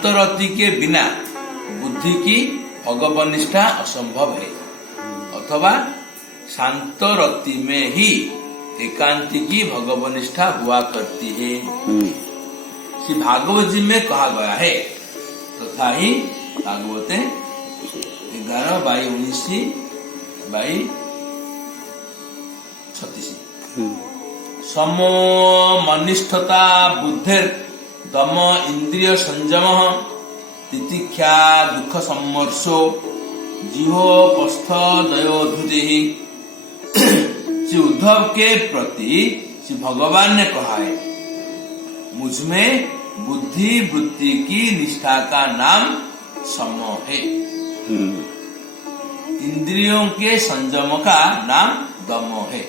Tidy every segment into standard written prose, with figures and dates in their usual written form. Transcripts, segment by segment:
शांत रति के बिना बुद्धि की भगवान निष्ठा असंभव है, अथवा शांत रति में ही एकांति की भगवान निष्ठा हुआ करती है। श्री भागवत जी में कहा गया है, तथा ही भागवते 11/19/36 समो मनिष्ठता बुद्धिर दम इंद्रिय संयम तितिक्षा दुख सम्मर्शो जीवोपस्थ दयोधुति। श्री उद्धव के प्रति श्री भगवान ने कहा है, मुझमें बुद्धि वृत्ति की निष्ठा का नाम सम है, इंद्रियों के संयम का नाम दम है,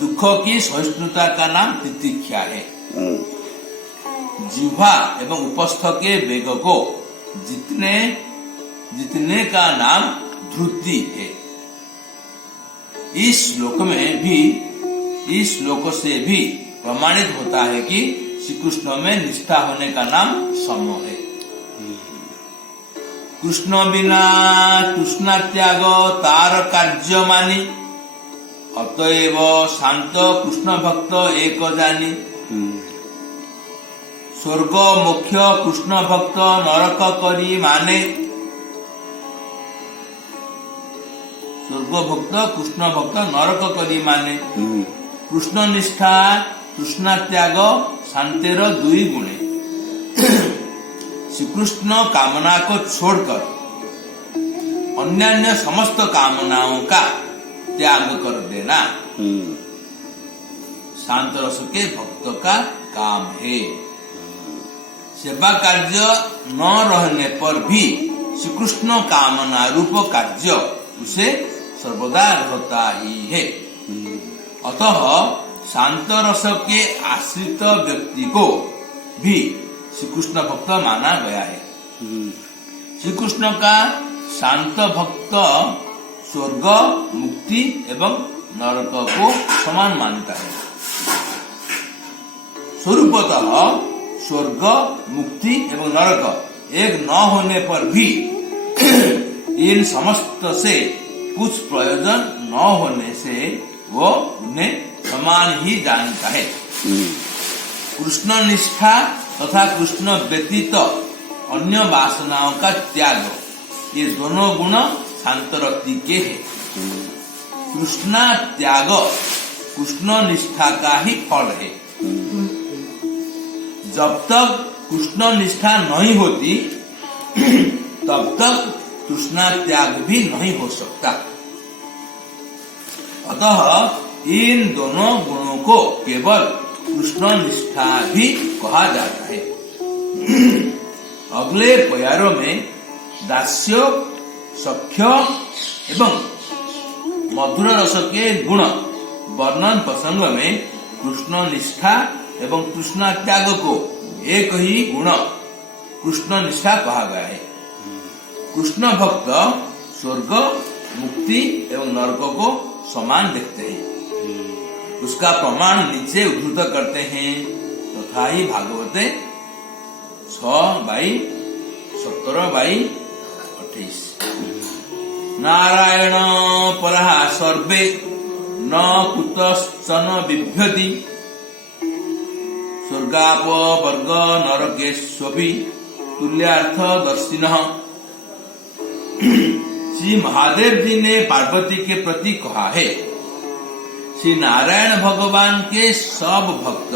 दुखों की सहिष्णुता का नाम तितिक्षा है, जिह्वा एवं उपस्थ के वेग को जितने का नाम धृति है। इस श्लोक से भी प्रमाणित होता है कि श्री कृष्ण में निष्ठा होने का नाम सम है। कृष्ण बिना तृष्णा त्याग तार कार्य मानी, अतएव शांत कृष्ण भक्त एक जानी। स्वर्ग मोक्ष कृष्ण भक्त नरक करी माने, स्वर्ग भक्त कृष्ण भक्त नरक करी माने। कृष्ण निष्ठा तृष्णा त्याग शांतेर दुई गुणे। श्री कृष्ण कामना को छोड़कर अन्यान्य समस्त कामनाओं का त्याग कर देना शांत रस के भक्त का काम है। सेवा कार्य न रहने पर भी श्री कृष्ण कामना रूप कार्य उसे सर्वदा रहता ही है। अतः शांत रस के आश्रित व्यक्ति को भी श्री कृष्ण भक्त माना गया है। श्री कृष्ण का शांत भक्त स्वर्ग मुक्ति एवं नरक को समान मानता है। स्वरूपतः स्वर्ग मुक्ति एवं नरक एक न होने पर भी इन समस्त से कुछ प्रयोजन न होने से वो उन्हें समान ही जानता है। कृष्ण निष्ठा तथा कृष्ण व्यतीत अन्य वासनाओं का त्याग, ये दोनों गुण शांत रति के हैं। कृष्णा त्याग कृष्ण निष्ठा का ही फल है। जब तक कृष्ण निष्ठा नहीं होती तब तक तृष्णा त्याग भी नहीं हो सकता। अतः इन दोनों गुणों को केवल कृष्ण निष्ठा भी कहा जाता है। अगले प्यारों में दास्य सख्य एवं मधुर रस के गुण वर्णन प्रसंग में कृष्ण निष्ठा एवं तृष्णा त्याग को एक ही गुण कृष्ण निष्ठा कहा गया है। कृष्ण भक्त स्वर्ग मुक्ति एवं नरक को समान देखते हैं। उसका प्रमाण नीचे उद्धृत करते हैं, तथा ही भागवते 6/17/28 नारायण परः सर्वे न कुतश्चन बिभ्यति स्वर्गाप वर्ग नरकेष्वपि तुल्यार्थ दर्शिनः। श्री महादेव जी ने पार्वती के प्रति कहा है, श्री नारायण भगवान के सब भक्त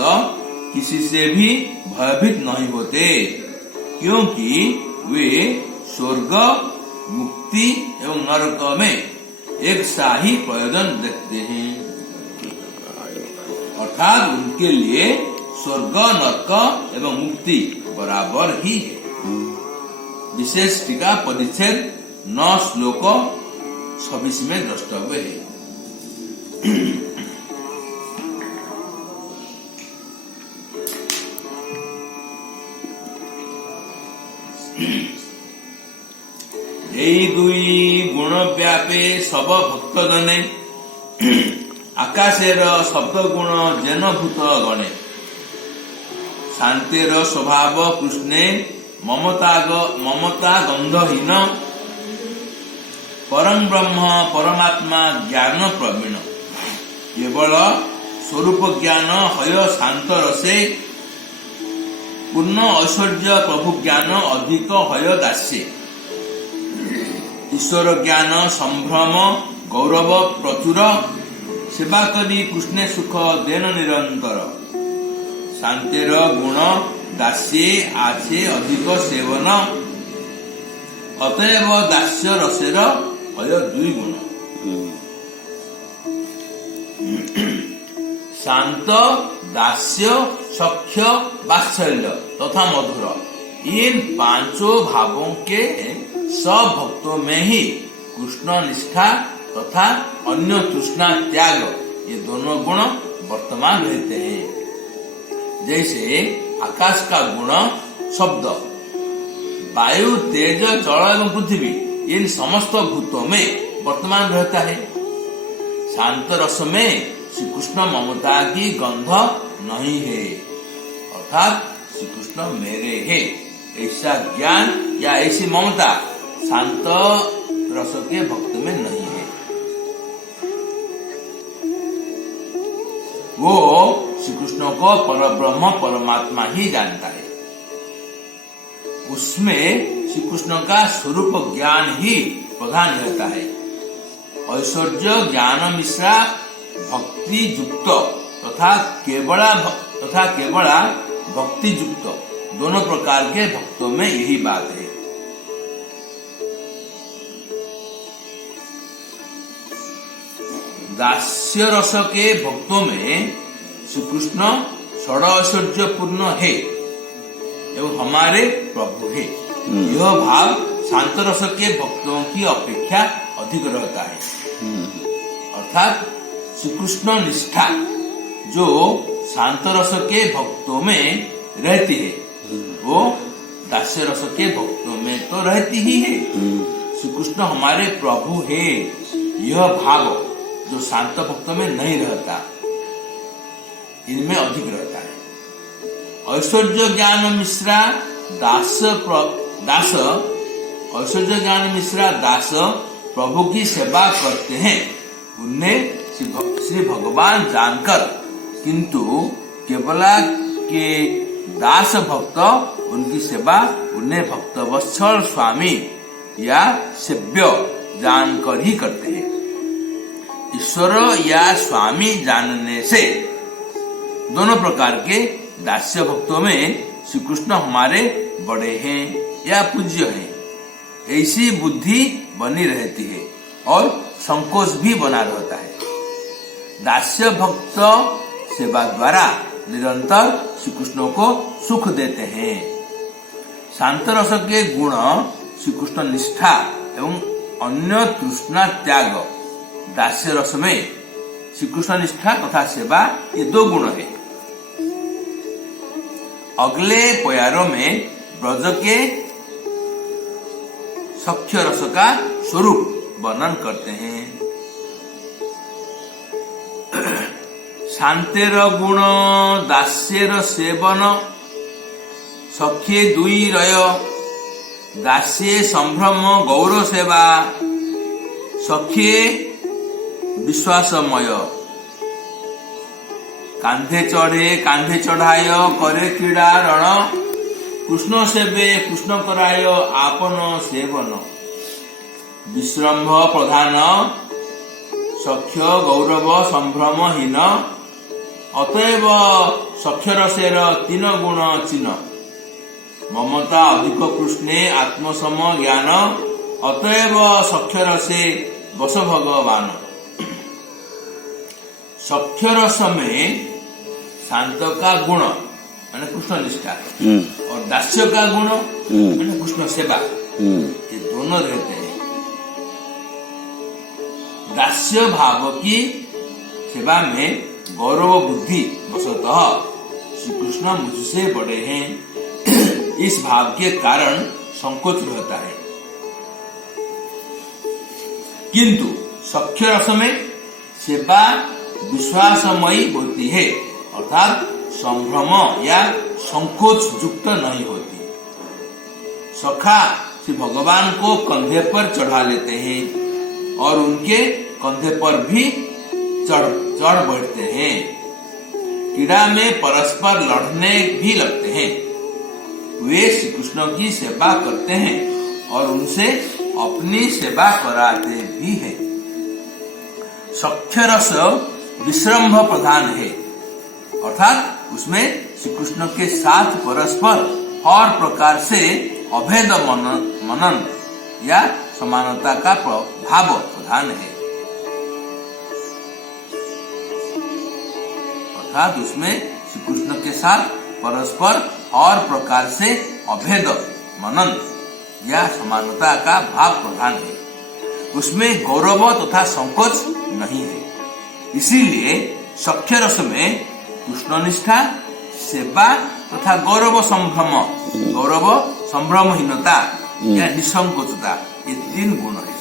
किसी से भी भयभीत नहीं होते, क्योंकि वे स्वर्ग मुक्ति एवं नरक में एक सा ही प्रयोजन देखते हैं। अर्थात उनके लिए स्वर्ग नरक एवं मुक्ति बराबर ही है। विशेष टीका परिच्छेद 9 श्लोक 26 में द्रष्टव्य है। এই দুই গুণ ব্যাপে সব ভক্তজনে আকাশের শব্দ গুণ যেন ভূত গণে শান্তের স্বভাব কৃষ্ণে ममता गंधहीन परम ब्रह्म परमात्मा ज्ञान प्रवीण केवल स्वरूप ज्ञान हय शांत रसे पूर्ण ऐश्वर्य प्रभु ज्ञान अधिक हय दास्ये ईश्वर ज्ञान संभ्रम गौरव प्रचुर सेवा करी कृष्ण सुख देन निरंतर शांतिर गुण दास्ये आछे अधिक सेवन अतएव दास्य रसेर हय दुई गुण शांत दास्य सख्य वात्सल्य तथा मधुर इन पांचों भावों के सब भक्तों में ही कृष्ण निष्ठा तथा अन्य तृष्णा त्याग ये दोनों गुण वर्तमान रहते हैं। जैसे आकाश का गुण शब्द वायु तेज जल एवं पृथ्वी इन समस्त भूतों में वर्तमान रहता है। शांत रस में श्री कृष्ण ममता की गंध नहीं है अर्थात श्री कृष्ण मेरे है ऐसा ज्ञान या ऐसी ममता शांत रस के भक्त में नहीं है। वो श्री कृष्ण को परब्रह्म परमात्मा ही जानता है। उसमें श्री कृष्ण का स्वरूप ज्ञान ही प्रधान रहता है। ऐश्वर्य ज्ञान मिश्रा भक्ति युक्त तथा केवला भक्ति युक्त दोनों प्रकार के भक्तों में यही बात है। दास्य रस के भक्तों में श्री कृष्ण षड ऐश्वर्य पूर्ण है एवं हमारे प्रभु है। यह भाव शांत रस के भक्तों की अपेक्षा अधिक रहता है। अर्थात श्री कृष्ण निष्ठा जो शांत रस के भक्तों में रहती है वो दास्य रस के भक्तों में तो रहती ही है। श्री कृष्ण हमारे प्रभु है यह भाव जो शांत भक्तों में नहीं रहता इनमें अधिक रहता है। ऐश्वर्य ज्ञान मिश्रा दास ऐश्वर्य ज्ञान मिश्रा दास प्रभु की सेवा करते हैं उन्हें श्री भगवान जानकर किंतु केवला के दास भक्त उनकी सेवा उन्हें भक्त वत्सल स्वामी या सेव्य जानकर ही करते हैं। ईश्वर या स्वामी जानने से दोनों प्रकार के दास्य भक्तों में श्री कृष्ण हमारे बड़े हैं या पूज्य हैं ऐसी बुद्धि बनी रहती है और संकोच भी बना रहता है। दास्य भक्त सेवा द्वारा निरंतर श्री कृष्ण को सुख देते हैं। शांत रस के गुण श्री कृष्ण निष्ठा एवं अन्य तृष्णा त्याग दास्य रस में श्री कृष्ण निष्ठा तथा सेवा ये दो गुण है। अगले प्यारों में ब्रज के सख्य रस का स्वरूप वर्णन करते हैं। शांतेर गुण दास्येर सेवन सख्ये दुई रय दास्ये संभ्रम गौर सेवा सख्ये विश्वासमय कांधे चढ़े कांधे चढ़ाय करे क्रीड़ा रण कृष्ण सेवे कृष्ण कराय आपन सेवन विश्रम्भ प्रधान सख्य गौरव संभ्रमहीन अतएव सख्य रसेर तीन गुण चिन्ह ममता अधिक कृष्णे आत्मसम ज्ञान अतएव सख्य रसे बस भगवान। सख्य रस में शांत का गुण मैंने कृष्ण निष्ठा और दास्य का गुण मैंने कृष्ण सेवा ये दोनों रहते हैं। दास्य भाव की सेवा में गौरव बुद्धि वशतः श्री कृष्ण मुझसे बड़े हैं इस भाव के कारण संकोच रहता है। किंतु सख्य रस में सेवा विश्वासमयी होती है अर्थात संभ्रम या संकोच युक्त नहीं होती। सखा श्री भगवान को कंधे पर चढ़ा लेते हैं और उनके कंधे पर भी चढ़ बैठते हैं। क्रीड़ा में परस्पर लड़ने भी लगते हैं। वे श्री कृष्ण की सेवा करते हैं और उनसे अपनी सेवा कराते भी हैं। सख्य रस विश्रम्भ प्रधान है, अर्थात उसमें श्री कृष्ण के साथ परस्पर हर प्रकार से अभेद मनन या समानता का भाव प्रधान है, अर्थात उसमें श्री कृष्ण के साथ परस्पर हर प्रकार से अभेद मनन या समानता का भाव प्रधान है। उसमें गौरव तथा संकोच नहीं है। इसीलिए सख्य रस में कृष्णनिष्ठा, सेवा तथा गौरव संभ्रमहीनता या निसंकोचता, ये 3 गुण है।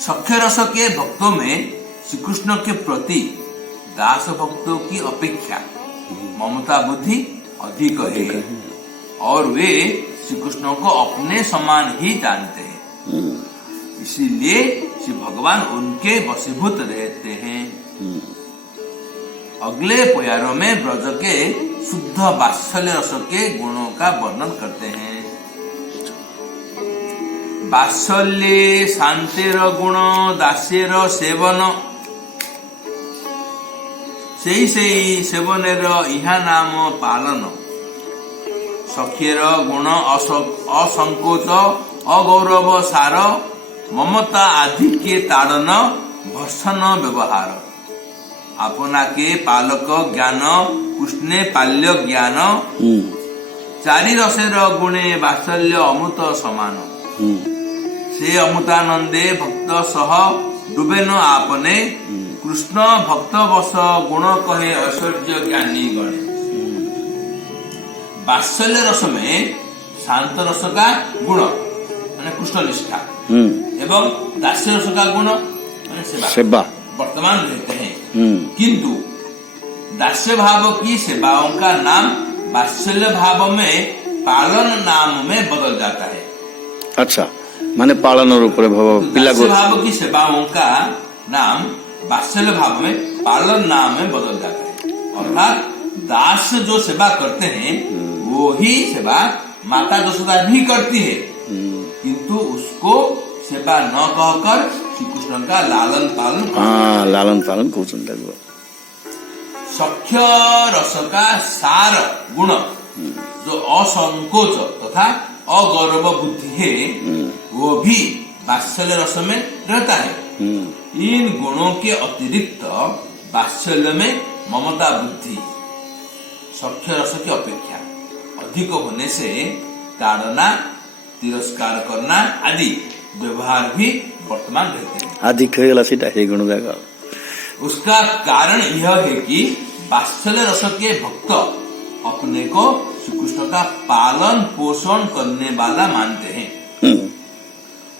सख्य रस के भक्तों में श्री कृष्ण के प्रति दास भक्तों की अपेक्षा ममता बुद्धि अधिक है और वे श्री कृष्ण को अपने समान ही जानते हैं। इसीलिए श्री भगवान उनके वशीभूत रहते हैं। अगले प्यारों में ब्रज के शुद्ध वात्सल्य रस के गुणों का वर्णन करते हैं। वात्सल्ये शांतेर गुण दास्येर सेवन, सेई सेवनेर इहा नाम पालन। सख्येर गुण असंकोच अगौरव सार, ममता आधिक्य ताड़न भर्षण व्यवहार। अपना के पालक ज्ञान कृष्णे पाल्य ज्ञान, चारि रसेर गुणे वात्सल्य अमृत समान। से अमृतानंदे भक्त सह डूबे न आपने, कृष्ण भक्त वश गुण कहे ऐश्वर्य ज्ञानी गणे। वात्सल्य रस में शांत रस का गुण माने कृष्ण निष्ठा एवं दास्य रस का गुण माने सेवा वर्तमान रहते हैं, किंतु दास्य भाव की सेवाओं का नाम वात्सल्य भाव में पालन नाम में बदल जाता है। अच्छा, माने पालन और ऊपर दास्य भाव की सेवाओं का नाम वात्सल्य भाव में पालन नाम में बदल जाता है। अर्थात दास जो सेवा करते हैं वो ही सेवा माता यशोदा भी करती है, किंतु उसको सेवा न कहकर श्री कृष्ण का लालन पालन कहते। सख्य रस का सार गुण जो असंकोच तथा अगौरव बुद्धि है वो भी वात्सल्य रस में रहता है। इन गुणों के अतिरिक्त वात्सल्य में ममता बुद्धि सख्य रस की अपेक्षा अधिक होने से ताड़ना, तिरस्कार करना आदि व्यवहार भी वर्तमान रहते हैं। अधिक है गुण जाएगा। उसका कारण यह है कि वात्सल्य रस के भक्त अपने को श्री कृष्ण का पालन पोषण करने वाला मानते हैं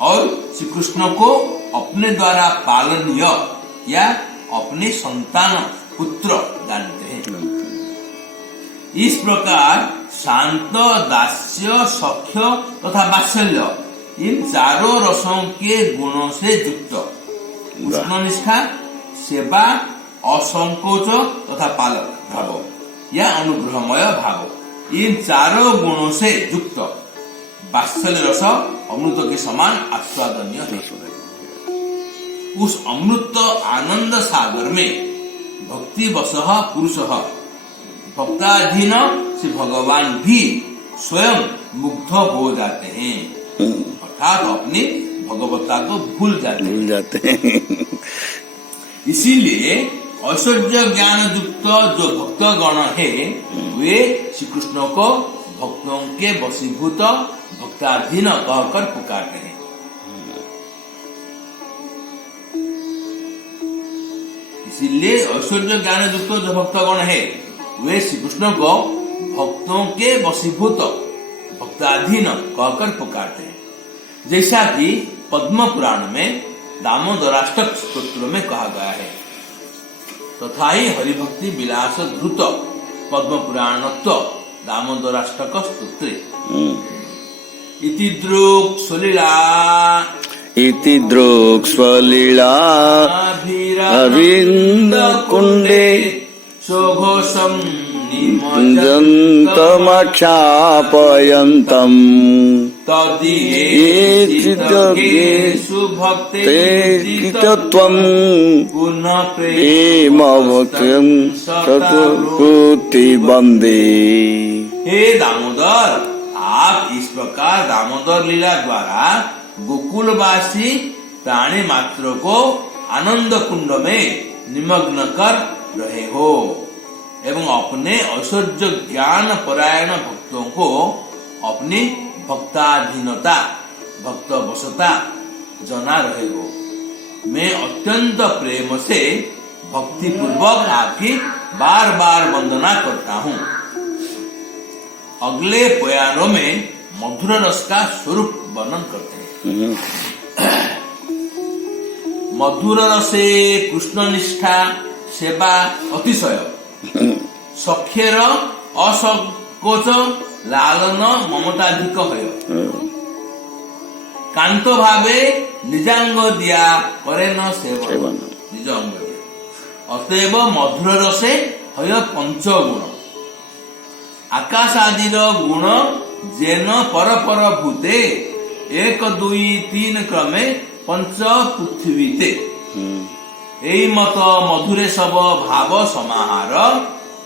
और श्री कृष्ण को अपने द्वारा पालनीय या अपने संतान पुत्र जानते हैं। इस प्रकार शांत, दास्य, सख्य तथा वात्सल्य इन चारों रसों के गुणों से युक्त कृष्णनिष्ठा, सेवा, असंकोच तथा पालक भाव या अनुग्रहमय भाव, इन चारों गुणों से युक्त वात्सल्य रस अमृत के समान आस्वादनीय है। उस अमृत आनंद सागर में भक्ति वशः पुरुष भक्ताधीन श्री भगवान भी स्वयं मुग्ध हो जाते हैं, अर्थात अपनी भगवत्ता को भूल जाते हैं। इसीलिए ऐश्वर्य ज्ञान युक्त जो भक्तगण है वे श्री कृष्ण को भक्तों के वशीभूत भक्ताधीन कहकर पुकारते हैं। इसीलिए ऐश्वर्य ज्ञान युक्त जो भक्तगण है वे श्री कृष्ण को भक्तों के वशीभूत भक्ताधीन कहकर पुकारते हैं। जैसा कि पद्म पुराण में दामोदराष्टक स्तोत्र में कहा गया है, तथा ही हरिभक्ति विलास धृत पद्म पुराणत्व दामोदराष्टक स्तोत्रे। इति दृक् स्वलीला इति दृक् स्वलीला अरविन्द कुण्डे स्वघोषं जन्तमख्यापयन्तम् तदीयेषु भक्तेर्कृतत्वम् पुनः प्रेमवत्यं सतकृति वन्दे। हे दामोदर, आप इस प्रकार दामोदर लीला द्वारा गोकुलवासी प्राणी मात्र को आनंद कुंड में निमग्न कर रहे हो एवं अपने ऐश्वर्य ज्ञान परायण भक्तों को अपनी भक्ताधीनता भक्त वशता जना रहे हो। मैं अत्यंत प्रेम से भक्ति पूर्वक आपकी बार बार वंदना करता हूँ। अगले बयानों में मधुर रस का स्वरूप वर्णन करते हैं। मधुर रसे कृष्ण निष्ठा सेवा अतिशय सख्यर असंकोच लालन ममताधिक है कांत भावे निजांग दिया करे न सेवन निज अंग दिया अतएव मधुर रसे है पंचगुण आकाश आदि गुण जेन पर पर भूते 1 2 3 क्रमे पंच पृथ्वीते यही मत मधुरे सब भाव समाहार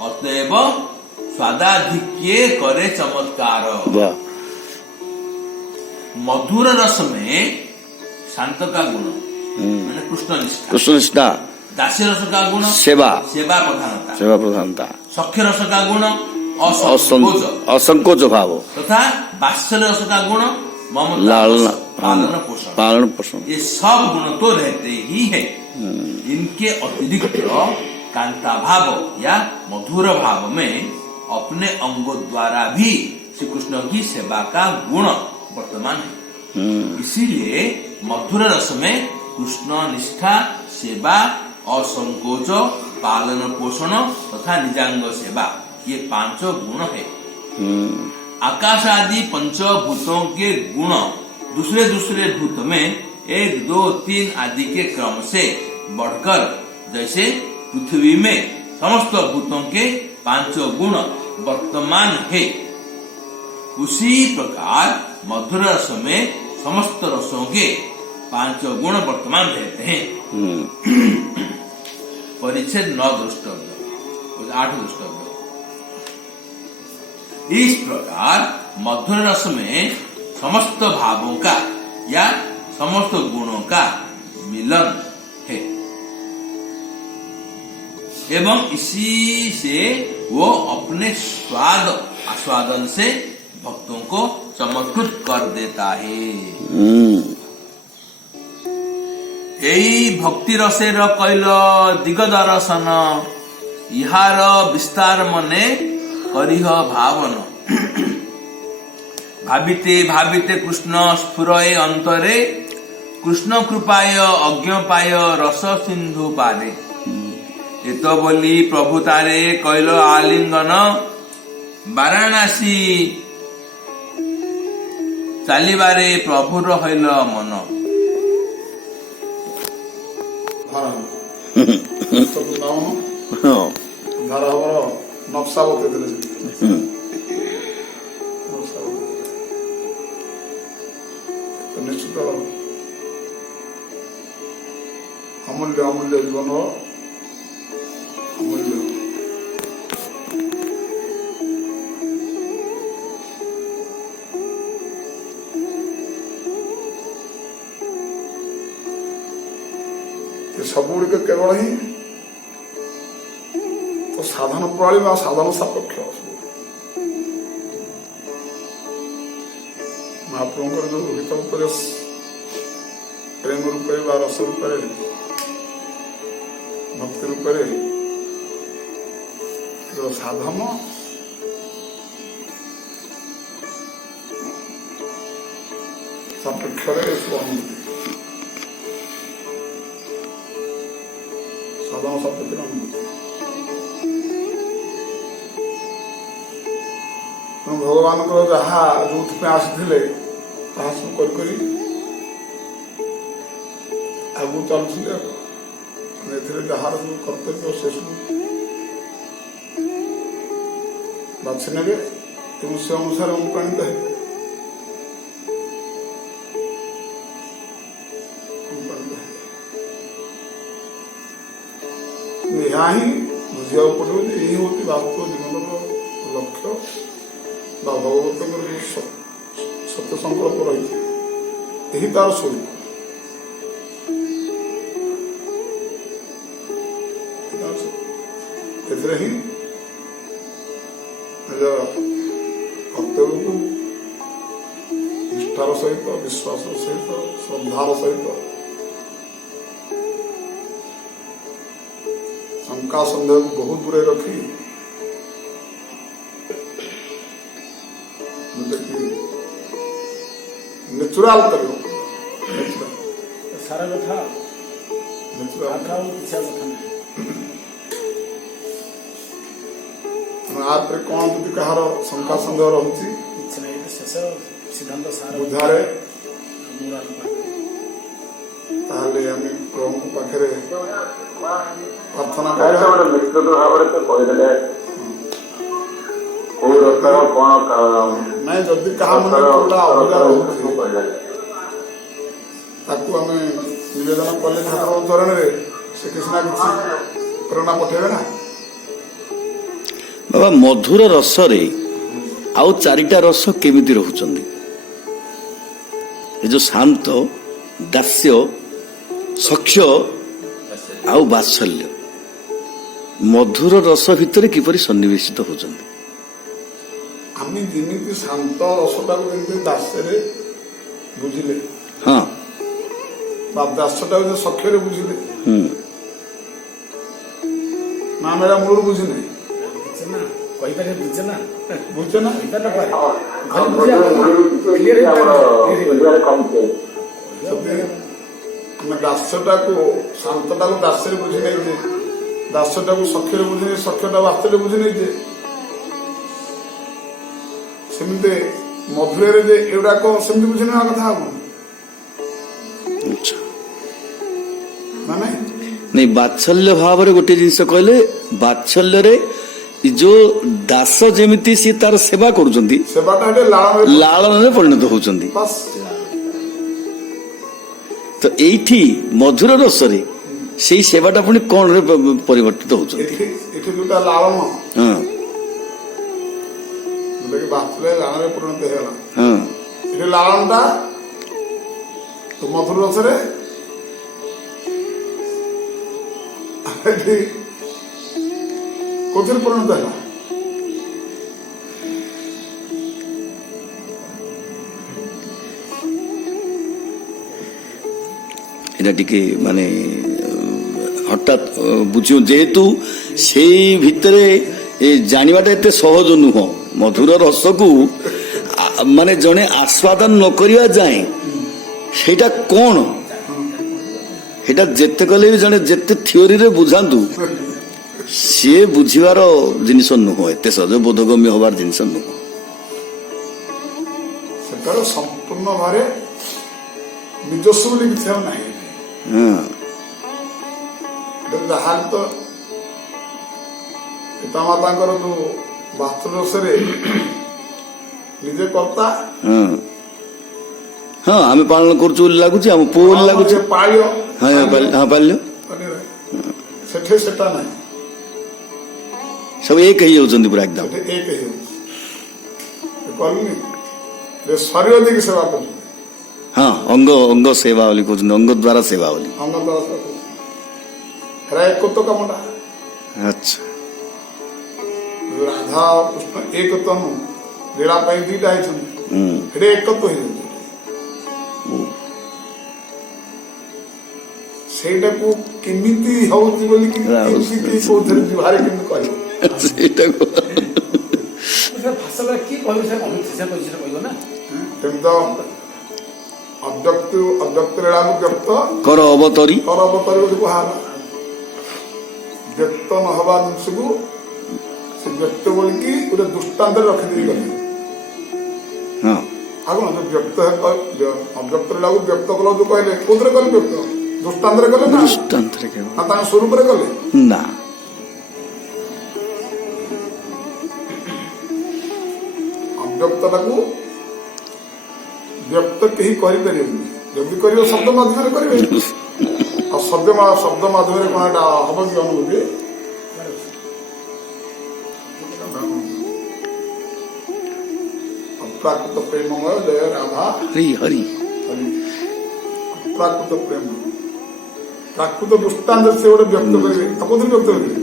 अतएव स्वादाधिक्य करे चमत्कार। मधुर रस में शांत का गुण मैंने कृष्ण निष्ठा दास्य रस का गुण सेवा प्रधानता सख्य रस का गुण असंकोच भाव तथा वात्सल्य रस का गुण पालन पोषण ये सब गुण तो रहते ही है। इनके अतिरिक्त कांता भाव या मधुर भाव में अपने अंगों द्वारा भी श्री कृष्ण की सेवा का गुण वर्तमान है। इसीलिए मधुर रस में कृष्ण निष्ठा सेवा असंकोच पालन पोषण तथा निजांग सेवा ये 5 गुण है। आकाश आदि पंचभूतों के गुण दूसरे दूसरे भूत में 1 2 3 आदि के क्रम से बढ़कर जैसे पृथ्वी में समस्त भूतों के 5 गुण वर्तमान है उसी प्रकार मधुर रस में समस्त रसों के 5 गुण वर्तमान रहते हैं। परिच्छेद 9 द्रष्टव्य 8 द्रष्टव्य। इस प्रकार मधुर रस में समस्त भावों का या समस्त गुणों का मिलन है एवं इसी से वो अपने स्वाद आस्वादन से भक्तों को चमत्कृत कर देता है। यही भक्ति रसेर कैल दिग दर्शन इहार विस्तार मने करिह भावन भाविते भाविते कृष्ण स्फुरए अंतरे कृष्ण कृपाय अज्ञ पाय रस सिंधु पारे एत बोली प्रभु तारे कैल आलिंगन वाराणसी चालिबारे प्रभुर हईल मन। नक्शा बतेदेले निश्चित अमूल्य अमूल्य जीवन अमूल्य सब गुड़िक केवल ही तो साधन प्रणाली साधन सापेक्ष महाप्रभुଙ୍କର जो हित उपदेश प्रेम रूप रस रूप भक्ति रूप जो साधन सापेक्ष अनुभूति साधन सापेक्ष अनुभूति भगवान जहा जो आसी ତାହା ସବୁ କରି ଆଗକୁ ଚାଲୁଥିଲେ ଏଥିରେ ଯାହାର ଯେଉଁ କର୍ତ୍ତବ୍ୟ ସେ ସବୁ ବାଛି ନେବେ ଏବଂ ସେ ଅନୁସାରେ ଅନୁପ୍ରାଣିତ ହେବେ। ଏହା ହିଁ ବୁଝିବାକୁ ପଡ଼ିବ ଯେ ଏହି ହେଉଛି ବାସ୍ତବ ଜୀବନର ଲକ୍ଷ୍ୟ ବା ଭଗବତଙ୍କର ଯେଉଁ ସତ୍ୟ ସଂକଳ୍ପ ରହିଛି ଏହି ତାର ସ୍ୱରୂପ। ଏଥିରେ ହିଁ ନିଜ କର୍ତ୍ତବ୍ୟକୁ ନିଷ୍ଠାର ସହିତ ବିଶ୍ୱାସର ସହିତ ଶ୍ରଦ୍ଧାର ସହିତ ଶଙ୍କା ସନ୍ଦେହକୁ ବହୁତ ଦୂରେ ରଖି ନେଚୁରାଲ କରିବ ସାରା କଥା ନେଚୁରାଲ କଥା ଇଚ୍ଛା କଥା ନାହିଁ। ଆପରେ କଣ ଯଦି କାହାର ଶଙ୍କା ସନ୍ଦେହ ରହୁଛି କିଛି ନାହିଁ, ଏଇଟା ଶେଷ ସିଦ୍ଧାନ୍ତ ସାର ବୁଧାରେ ମୋରାଲ ତାହେଲେ ଆମେ ପ୍ରଭୁଙ୍କ ପାଖରେ ପ୍ରାର୍ଥନା ଗୋଟେ କରିବା। ବ୍ୟକ୍ତିଗତ ଭାବରେ ସେ କହିଦେଲେ କୋଉ ରଥର କଣ ନାଇଁ ଯଦି କାହା ମନେ କୋଉଟା ଅଭିଯୋଗ ରହୁଛି ତାକୁ ଆମେ ନିବେଦନ କଲେ ଠାକୁରଙ୍କ ଚରଣରେ ସେ କିଛି ନା କିଛି ପ୍ରେରଣା ପଠେଇବେ ନା। ବାବା ମଧୁର ରସରେ ଆଉ ଚାରିଟା ରସ କେମିତି ରହୁଛନ୍ତି? ଏ ଯୋଉ ଶାନ୍ତ, ଦାସ୍ୟ, ସଖ୍ୟ ଆଉ ବାତ୍ସଲ୍ୟ ମଧୁର ରସ ଭିତରେ କିପରି ସନ୍ନିବେଶିତ ହଉଛନ୍ତି? ଆମେ ଯେମିତି ଶାନ୍ତ ରସଟାକୁ ଯେମିତି ଦାସ୍ୟରେ ବୁଝିଲେ ହଁ ବା ଦାସ୍ୟଟାକୁ ଯେ ସଖ୍ୟରେ ବୁଝିଲେ ହୁଁ ନା ଆମେ ଏଇଟା ମୂଳରୁ ବୁଝିନେ ବୁଝେ ନା କହିପାରିବେ, ବୁଝେ ନା ବୁଝୁଛେ ନା। କହିପାରିଲା ପରେ ଯଦି ଆମେ ଦାସ୍ୟଟାକୁ ଶାନ୍ତଟାକୁ ଦାସ୍ୟରେ ବୁଝି ନେଇଛେ, ଦାସ୍ୟଟାକୁ ସଖ୍ୟରେ ବୁଝି ନେଇ ସଖ୍ୟଟା ବାସ୍ୟରେ ବୁଝି ନେଇଛେ, ସେମିତି ମଧୁରରେ ଯେ ଏଗୁଡାକ ସେମିତି ବୁଝି ନେବା କଥା ହବ ଆଚ୍ଛା। ନା ନାଇଁ। ନାଇଁ ବାତ୍ସଲ୍ୟ ଭାବରେ ଗୋଟେ ଜିନିଷ କହିଲେ, ବାତ୍ସଲ୍ୟରେ ଯୋଉ ଦାସ ଯେମିତି ସିଏ ତାର ସେବା କରୁଛନ୍ତି ସେବାଟା ହେଲେ ଲାଳନରେ ଲାଳନରେ ପରିଣତ ହଉଛନ୍ତି। ବାସ୍ ତ ଏଇଠି ମଧୁର ରସରେ ସେଇ ସେବାଟା ପୁଣି କଣରେ ପରିବର୍ତ୍ତିତ ହଉଛନ୍ତି? ଏଠି ଯୋଉଟା ଲାଳନ ହଁ ଯୋଉଟାକି ବାସ୍ତବରେ ଲାଳନରେ ପରିଣତ ହେଇଗଲା, ହଁ ଏଠି ଲାଳନଟା ତ ମଧୁର ରସରେ ଏଠି କୋଉଥିରେ ପରିଣତ ହେଲା? এটা ଟିକେ ମାନେ ହଠାତ୍ ବୁଝିବ, ଯେହେତୁ ସେଇ ଭିତରେ ଜାଣିବାଟା ଏତେ ସହଜ ନୁହଁ। ମଧୁର ରସକୁ ମାନେ ଜଣେ ଆସ୍ୱାଦନ ନ କରିବା ଯାଏଁ ସେଇଟା କଣ, ସେଇଟା ଯେତେ କଲେ ବି ଜଣେ ଯେତେ ଥିଓରିରେ ବୁଝାନ୍ତୁ ସିଏ ବୁଝିବାର ଜିନିଷ ନୁହଁ, ଏତେ ସହଜ ବୋଧଗମ୍ୟ ହବାର ଜିନିଷ ନୁହଁ। ସେଟାର ସମ୍ପୂର୍ଣ୍ଣ ଭାବରେ ନିଜସ୍ୱ ବୋଲି କିଛି ଆଉ ନାହିଁ। ହଁ ଯାହାହେଲେ ତ ପିତାମାତାଙ୍କର ଯୋଉ ବାସ୍ତବ ରସରେ ନିଜେ କର୍ତ୍ତା ହଁ ହଁ ଆମେ ପାଳନ କରୁଛୁ ବୋଲି ଲାଗୁଛି, ଆମ ପୁଅ ବୋଲି ଲାଗୁଛି। ପାଳ୍ୟ ହଁ ହଁ ପାଲ୍ୟ ସେଠି ସେଟା ନାହିଁ, ସବୁ ଏକ ହେଇଯାଉଛନ୍ତି ପୁରା ଏକଦମ। ସେଠି ଏକ ହେଇଯାଉଛି। କହିଲୁନି ଶରୀର ଦେଇକି ସେବା କରୁଛନ୍ତି, ହଁ ଅଙ୍ଗ ଅଙ୍ଗ ସେବା ବୋଲି କହୁଛନ୍ତି, ଅଙ୍ଗ ଦ୍ୱାରା ସେବା ବୋଲି। ଅଙ୍ଗ ଦ୍ୱାରା ସେବା କରୁଛନ୍ତି, ହେରା ଏକତ୍ୱ କାମଟା। ଆଚ୍ଛା ରାଧା କୃଷ୍ଣ ଏକତ୍ୱ ନୁହଁ, ଲୀଳା ପାଇଁ ଦିଟା ହେଇଛନ୍ତି, ହୁଁ ସେଠି ଏକତ୍ୱ ହେଇଯାଉଛି। ସେଇଟାକୁ କେମିତି ହଉଛି ବୋଲି କୋଉଥିରେ ଜୁହାରେ କେମିତି କହିବ ସେଇଟାକୁ ଭାଷା କିଏ କହିବ, ସେ କହିବ କହିବ ନା। ସେମିତି ତ ଅବ୍ୟକ୍ତ ଲୀଳାକୁ ବ୍ୟକ୍ତ କର ଅବତରୀ କର ଅବତାର ବୋଲି କୁହାହେଲା। ବ୍ୟକ୍ତ ନ ହେବା ଜିନିଷକୁ ସେ ବ୍ୟକ୍ତ ବୋଲିକି ଗୋଟେ ଦୃଷ୍ଟାନ୍ତରେ ରଖିଦେଇ ଗଲେ। ହଁ ଆଉ କଣ ଯୋଉ ବ୍ୟକ୍ତ ଅବ୍ୟକ୍ତ ଲାଗୁ ବ୍ୟକ୍ତ କଲ ଯୋଉ କହିଲେ କୋଉଥିରେ କଲେ ବ୍ୟକ୍ତ ଦୃଷ୍ଟାନ୍ତରେ କଲେ ନା ଦୃଷ୍ଟାନ୍ତରେ କେବଳ ନା ତାଙ୍କ ସ୍ୱରୂପରେ କଲେ ନା। ଅବ୍ୟକ୍ତଟାକୁ ବ୍ୟକ୍ତ କେହି କରିପାରିବେନି, ଯଦି କରିବ ଶବ୍ଦ ମାଧ୍ୟମରେ କରିବେ। ଆଉ ଶବ୍ଦ ମାଧ୍ୟମରେ କଣ ଏଟା ହବ କି ଅନୁଭୂତି? ଅପ୍ରାକୃତ ପ୍ରେମମୟ ଜୟ ରାଧା ହରି ହରି ଅପ୍ରାକୃତ ପ୍ରେମ ପ୍ରାକୃତ ଦୃଷ୍ଟାନ୍ତ ସେ ଗୋଟେ ବ୍ୟକ୍ତ କରିବେ। ଆଉ କୋଉଥିରେ ବ୍ୟକ୍ତ କରିବେ?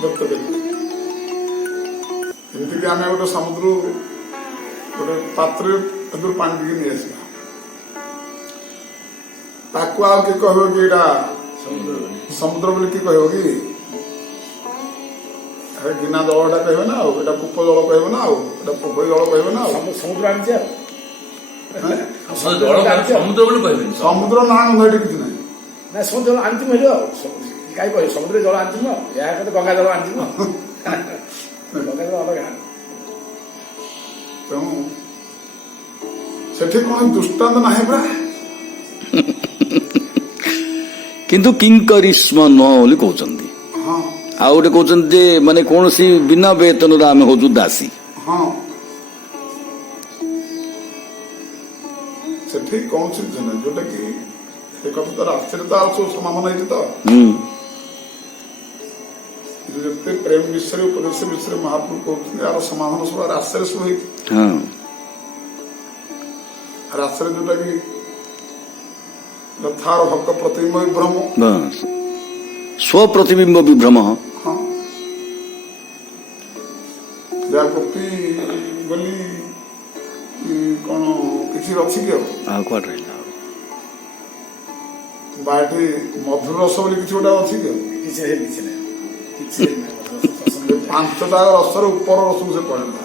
ବ୍ୟକ୍ତ କରିବେ। ଯେମିତିକି ଆମେ ଗୋଟେ ସମୁଦ୍ର ଗୋଟେ ପାତ୍ରରେ ଏଥିରୁ ପାଣି ଟିକେ ନେଇ ଆସିବା, ତାକୁ ଆଉ କିଏ କହିବ କି ଏଇଟା ସମୁଦ୍ର ବୋଲି କିଏ କହିବ କି? ଗିନା ଜଳଟା କହିବେ ନା, ଆଉ ଏଇଟା କୂପ ଜଳ କହିବ ନା, ଆଉ ଏଇଟା ପୋଖରୀ ଜଳ କହିବ ନା, ଆଉ ସମୁଦ୍ର ଆଣିଛି ଆଉ ସମୁଦ୍ର ବୋଲି କହିବେନି। ସମୁଦ୍ର ନାଁ ଗନ୍ଧ ଏଠି କିଛି ନାହିଁ। ନା ସମୁଦ୍ର ଜଳ ଆଣିଛି କହିଲ ଆଉ କାହିଁ କହିବ ସମୁଦ୍ର ଜଳ ଆଣିଛି ମୁଁ ଏହା କଥା ଗଙ୍ଗା ଜଳ ଆଣିଛି ମୁଁ ଗଙ୍ଗା ଜଳ ଅଲଗା। ତେଣୁ ସେଠି କଣ ଦୃଷ୍ଟାନ୍ତ ନାହିଁ ପରା। କିନ୍ତୁ କିଙ୍କରିଷ୍ମ ନୁହଁ ବୋଲି କହୁଛନ୍ତି। ହଁ ଆଉ ଗୋଟେ କହୁଛନ୍ତି ଯେ ମାନେ କୌଣସି ବିନା ବେତନରେ ଆମେ ହଉଛୁ ଦାସୀ। ହଁ ସେଠି କୌଣସି ଜିନିଷ ନାହିଁ ଯୋଉଟା କି ସେ କଥା ତାର ଆଶ୍ଚର୍ଯ୍ୟ ତାର ସବୁ ସମାଧାନ ହେଇଛି। ତ ଯେତେ ପ୍ରେମ ବିଷୟରେ ଉପଦେଶ ବିଷୟରେ ମହାପ୍ରଭୁ କହୁଛନ୍ତି ଆର ସମାଧାନ ସବୁ ରାସ୍ତାରେ ସବୁ ହେଇଛି। ହଁ ରାସ୍ତାରେ ଯୋଉଟା କି ଯଥାର ଭକ୍ତ ପ୍ରତିବିମ୍ବ ବିଭ୍ରମ। ବାସ୍ ସ୍ୱପ୍ରତିବିମ୍ବ ବିଭ୍ରମ। ହଁ ଯାହା ଗୋପୀ ବୋଲି କଣ କିଛି ଅଛି କି? ଆଉ କୁଆଡେ ରହିଲା? ବା ଏଠି ମଧୁର ରସ ବୋଲି କିଛି ଗୋଟେ ଅଛି କି? କିଛି ନାହିଁ କିଛି ପାଞ୍ଚଟା ରସର ଉପର ରସକୁ ସେ ପଳେଇଲା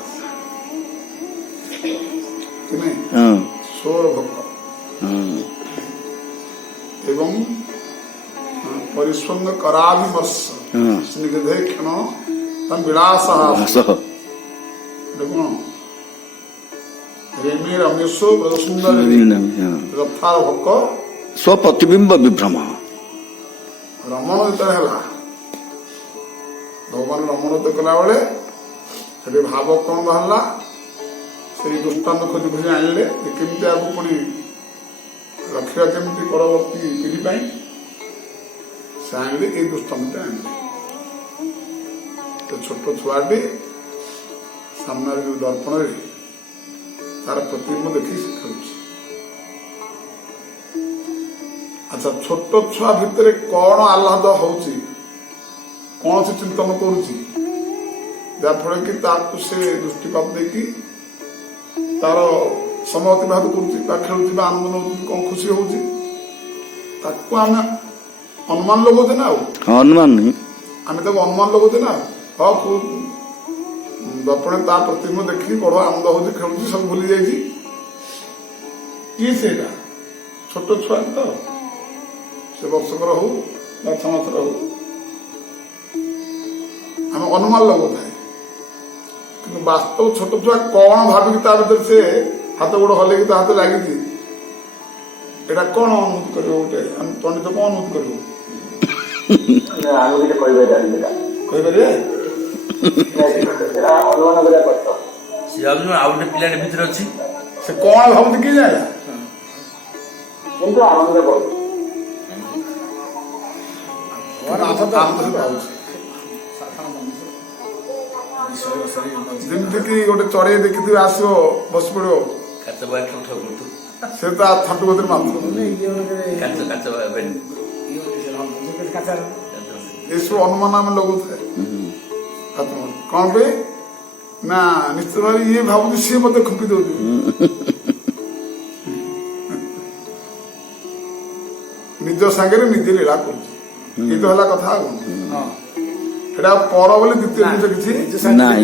କି ନାହିଁ? ହଁ ସ୍ୱର ଭକ୍ତ ଏବଂ ପରିସ୍ୱନ୍ଦ କରାଭିମର୍ଶ ସ୍ନିଗ୍ଧେ କ୍ଷଣ ବିଳାସ କଣ ରେମେ ରମେଶ ସୁନ୍ଦର ଯଥାର ଭକ୍ତ ସ୍ୱପ୍ରତିବିମ୍ବ ବିଭ୍ରମ। ରମଣ ଯେତେବେଳେ ହେଲା ଭଗବାନ ରମଣ କଲାବେଳେ ସେଠି ଭାବ କଣ ବାହାରିଲା? ସେଇ ଦୃଷ୍ଟାନ୍ତ ଖୋଜି ଖୋଜି ଆଣିଲେ ଯେ କେମିତି ଆଗକୁ ପୁଣି ରଖିବା କେମିତି ପରବର୍ତ୍ତୀ ପିଢି ପାଇଁ। ସେ ଆଣିଲେ ଏଇ ଦୃଷ୍ଟାନ୍ତଟା ଆଣିଲେ। ଛୋଟ ଛୁଆଟି ସାମ୍ନାରେ ଯୋଉ ଦର୍ପଣରେ ତାର ପ୍ରତିବିମ୍ବ ଦେଖି ସେ ଖେଳୁଛି। ଆଚ୍ଛା ଛୋଟ ଛୁଆ ଭିତରେ କଣ ଆହ୍ଲାଦ ହଉଛି, କଣ ସେ ଚିନ୍ତନ କରୁଛି ଯାହାଫଳରେ କି ତାକୁ ସେ ଦୃଷ୍ଟିପାତ ଦେଇକି ତାର ସମୟ ଅତିବାହିତ କରୁଛି ବା ଖେଳୁଛି ବା ଆନନ୍ଦ ନଉଛି, କଣ ଖୁସି ହଉଛି, ତାକୁ ଆମେ ଅନୁମାନ ଲଗାଉଛେ ନା। ଆଉ ଅନୁମାନ ନାହିଁ, ଆମେ ତାକୁ ଅନୁମାନ ଲଗାଉଛେ ନା। ହଁ ଦର୍ପଣରେ ତା ପ୍ରତିବିମ୍ବ ଦେଖିକି ବଡ ଆନନ୍ଦ ହଉଛି, ଖେଳୁଛି, ସବୁ ଭୁଲି ଯାଇଛି। କିଏ ସେଇଟା? ଛୋଟ ଛୁଆ ତ, ସେ ବର୍ଷକର ହଉ ବା 6 ମାସର ହଉ, ଆମେ ଅନୁମାନ ଲଗାଉଥାଏ। କିନ୍ତୁ ବାସ୍ତବ ଛୋଟ ଛୁଆ କଣ ଭାବିକି ତା ଭିତରେ ସେ ହାତ ଗୋଡ ହଲେଇକି ତା ହାତ ଲାଗିଛି, ଏଇଟା କଣ ଅନୁଭୂତି କରିବ? ଗୋଟେ ଆମେ ପଣ୍ଡିତ କଣ ଅନୁଭୂତି କରିବ? କହିପାରିବେ? ଅନୁମାନ କରିବା କଷ୍ଟ। ସେ ଭାବୁଛୁ ଆଉ ଗୋଟେ ପିଲାଟେ ଭିତରେ ଅଛି, ସେ କଣ ଭାବୁଛି କିଏ ଜାଣିଲା? କିନ୍ତୁ ଆନନ୍ଦ କରୁଛି। ଯେମିତି କି ଗୋଟେ ଚଢେଇ ଦେଖିଥିବେ ଆସିବ ବସି ପଡିବ, ସେ ତା ଥଣ୍ଟ ଭିତରେ ମାରୁଥିବ। ଏସବୁ ଅନୁମାନ ଆମେ ଲଗାଉଥାଏ। କଣ ପାଇଁ ନା ନିଶ୍ଚିତ ଭାବେ ଇଏ ଭାବୁଛି ସିଏ ମତେ ଖୁପି ଦଉଛି। ନିଜ ସାଙ୍ଗରେ ନିଜେ ଲୀଳା କରୁଛି। ଏଇ ତ ହେଲା କଥା। ଆଉ ସେଟା ପର ବୋଲି ଦ୍ୱିତୀୟ ଜିନିଷ କିଛି ନାହିଁ।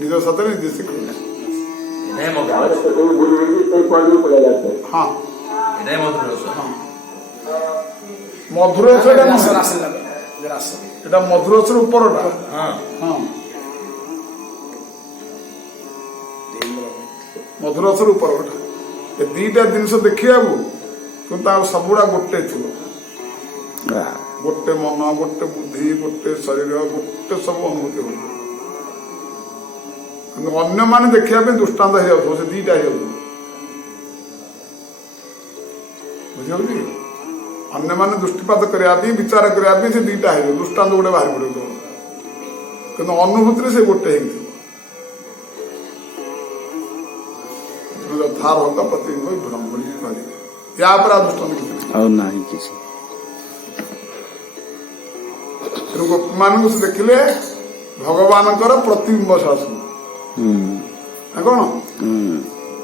ନିଜ ସତରେ ନିଜେ ସେ କଲା। ହଁ ମଧୁର ରସ ରାସ এটা মধুরসর উপরটা ହଁ হ্যাঁ ମଧୁରସର ଉପରଟା ଏ ଦିଟା ଜିନିଷ ଦେଖିବାକୁ କିନ୍ତୁ ଆଉ ସବୁଗୁଡା ଗୋଟେ ଥିବ ଗୋଟେ ମନ ଗୋଟେ ବୁଦ୍ଧି ଗୋଟେ ଶରୀର ଗୋଟେ ସବୁ ଅନୁଭୂତି ହବ କିନ୍ତୁ ଅନ୍ୟମାନେ ଦେଖିବା ପାଇଁ ଦୃଷ୍ଟାନ୍ତ ହେଇଯାଉଥିବ ସେ ଦିଟା ହେଇଯାଉଥିବ ବୁଝିପାରୁଛି ଅନ୍ୟମାନେ ଦୃଷ୍ଟିପାତ କରିବା ପାଇଁ ବିଚାର କରିବା ପାଇଁ ସେ ଦିଟା ହେଇଯିବ ଦୃଷ୍ଟାନ୍ତ ଗୋଟେ ବାହାରି ପଡିବ କିନ୍ତୁ ଅନୁଭୂତିରେ ସେ ଗୋଟେ ହେଇଥିବ ଯଥାର ହକ ପ୍ରତିବିମ୍ବ ବ୍ରହ୍ମଣୀ କୁହାଯାଏ ୟା ଉପରେ ଆଉ ଦୃଷ୍ଟାନ୍ତ କିଛି ନାହିଁ ଆଉ ନାହିଁ କିଛି ତେଣୁ ଗୋପୀମାନଙ୍କୁ ସେ ଦେଖିଲେ ଭଗବାନଙ୍କର ପ୍ରତିବିମ୍ବ ଶାସନ କଣ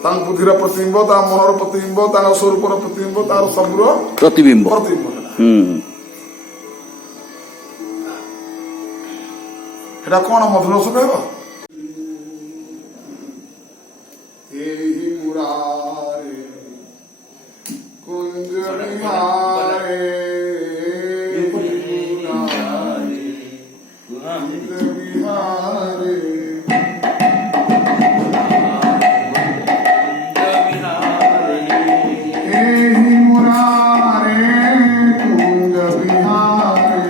ତାଙ୍କ ବୁଦ୍ଧିର ପ୍ରତିବିମ୍ବ ତାଙ୍କ ମନର ପ୍ରତିବିମ୍ବ ତାଙ୍କ ସ୍ୱରୂପର ପ୍ରତିବିମ୍ବ ତାର ସବୁର ପ୍ରତିବିମ୍ବ ପ୍ରତିବିମ୍ବ এটা କଣ ମଧୁରସ କହିବ ଏହି ମୁରାରେ କୁଞ୍ଜ ବିହାରେ ବିହାରେ ଏହି ମୁରାରେ କୁଞ୍ଜ ବିହାରେ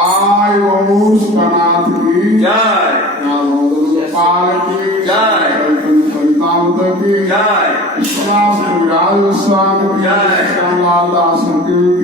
आय गोमुष्कनाथ की जय गोपाल की जय फलितामृत की जय विश्वास स्वामी जय श्यामलाल दास की